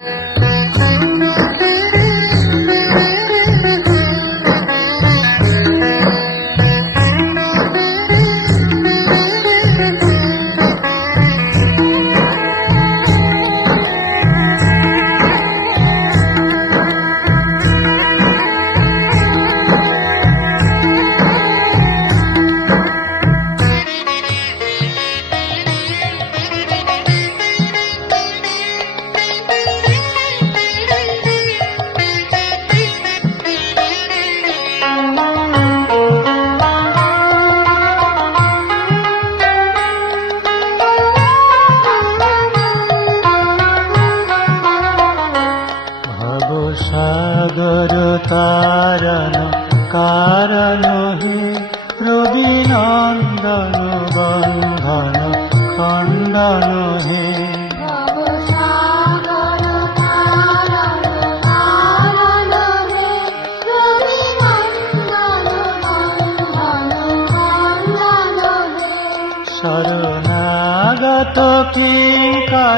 ভব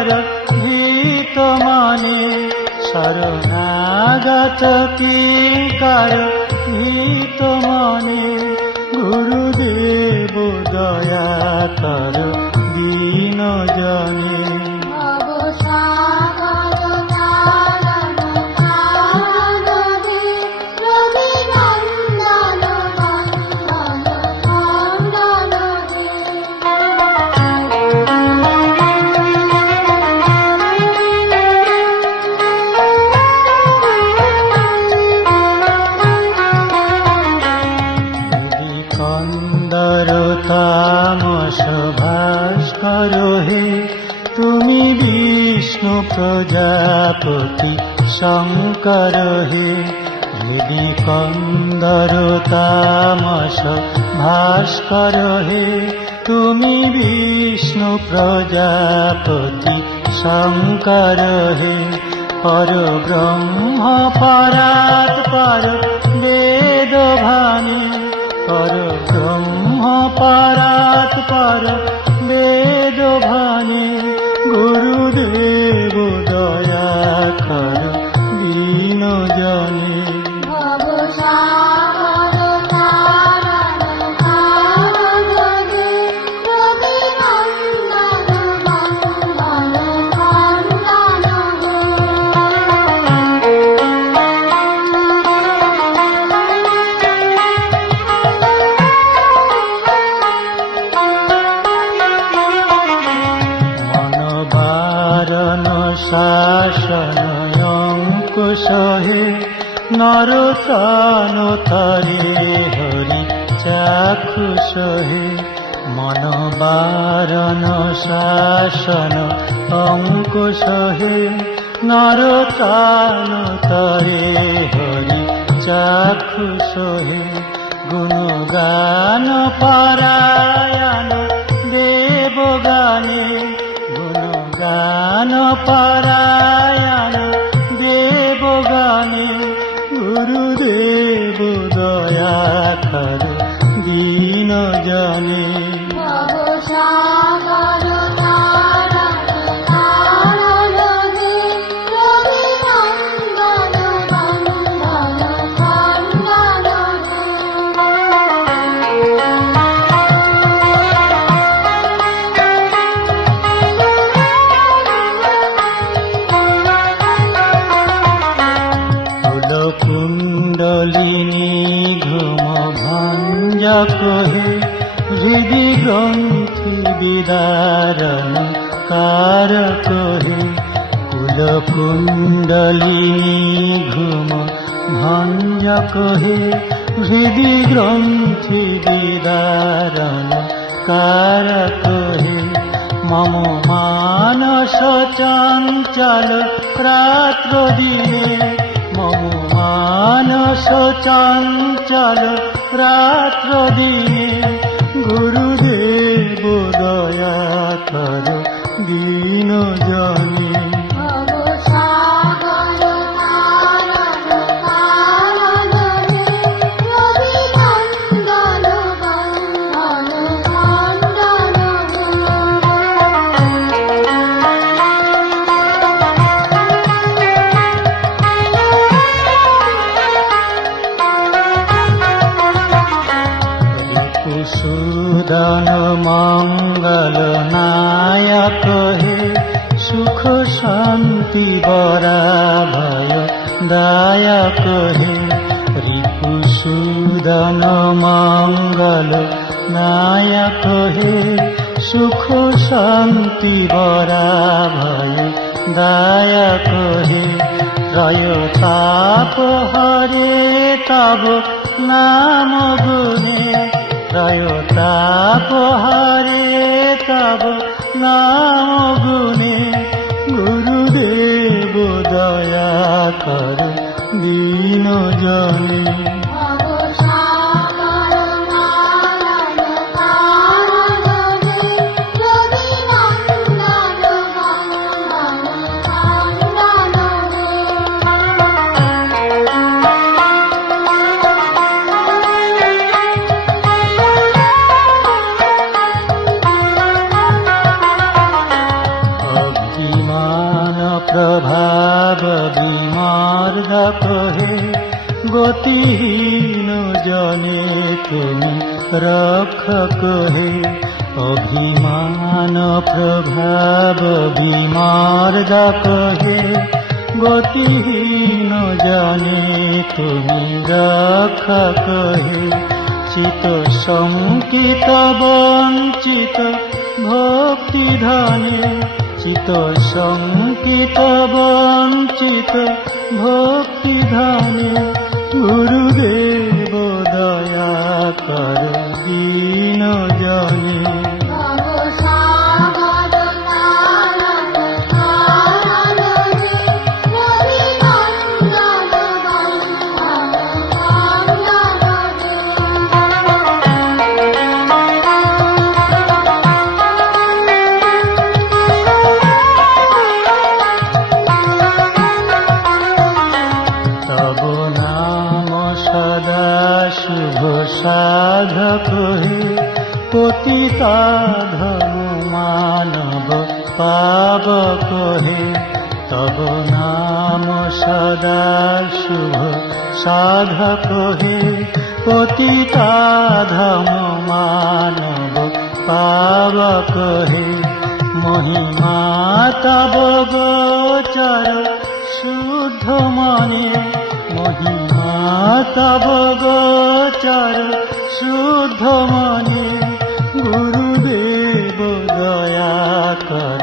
কিঙ্কর ভীত মনে শরণাগত কার ভীত মনে গুরুদেব দয়া কর দীন জনে ভাস্কর হে তুমি বিষ্ণু প্রজাপতি শঙ্কর হে যদি কন্দর তামস ভাস্কর হে তুমি বিষ্ণু প্রজাপতি শঙ্কর হে পর ব্রহ্ম পরাৎ পর বেদ ভানি, পর ব্রহ্ম পরাৎ পর বেদ ভানি গুরুদেব দয়া কর। মনবারণ শাসন অঙ্কুশ হে নরতন তরে হরি চাক্ষুষ হে মনবারণ শাসন অঙ্কুশ হে নরতন তরে হরি চাক্ষুষ হে গুণগান পারায়ণ দেবগানে গুণগান পারায়ণ দেবগানে গুরুদেব দয়া কর দীন জনে বিদারণ কারক হে কুল কুণ্ডলিনী ঘুম ভঞ্জক হে হৃদি গ্রন্থি বিদারণ কারক হে মম মানস চঞ্চল রাত্র দিনে, মম মানস চঞ্চল রাত্র দিনে। দীন জনে মঙ্গল নায়ক হে, সুখ শান্তি বরা ভয় দায়ক হে। রিপুসূদন মঙ্গল নায়ক হে, সুখ শান্তি বরা ভয় দায়ক হে। রয় তাপ হরে তব নাম গুণে রয় তাপ হরে তব নাম গুণে গুরুদেব দয়া কর দীন জনে রক্ষক হে অভিমান প্রভাব বিমার্দক হে, গতিহীন জনে তুমি রক্ষক হে, চিত সংকিত বঞ্চিত ভক্তি ধনে চিত সংকিত বঞ্চিত ভক্তি ধনে গুরুদেব দয়া কর দীন। ধম মানব পাবক হে তব নাম সদা শুভ সাধক হে পতিতা ধম মানব পাবক হে মহিমা তব গোচর শুদ্ধ মনে মহিমা তব গোচর শুদ্ধ মনে গুরুদেব দয়া কর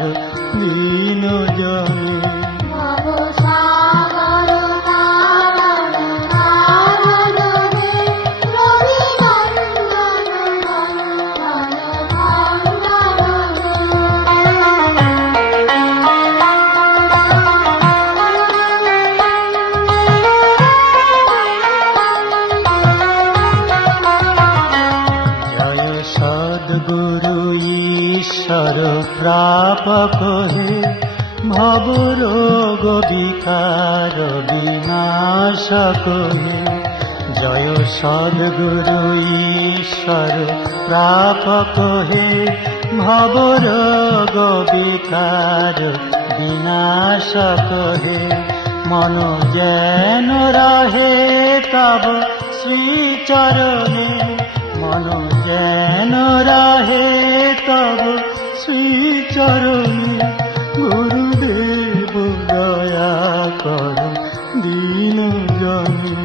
সদ্গুরু ঈশ্বর প্রাপক হে ভব রোগ বিকার বিনাশক হে জয় সদ্গুরু ঈশ্বর প্রাপক হে ভব রোগ বিকার বিনাশক হে মন যেন রহে তব শ্রীচরণে, মন যেন চাহে তব শ্রীচরণে গুরুদেব দয়া কর দিন জনে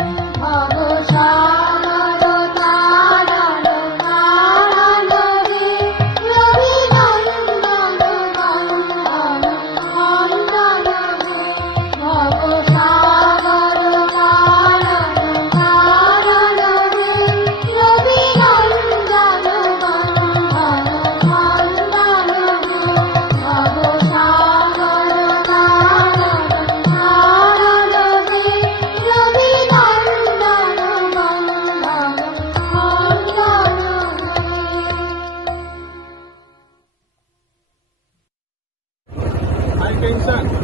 pensar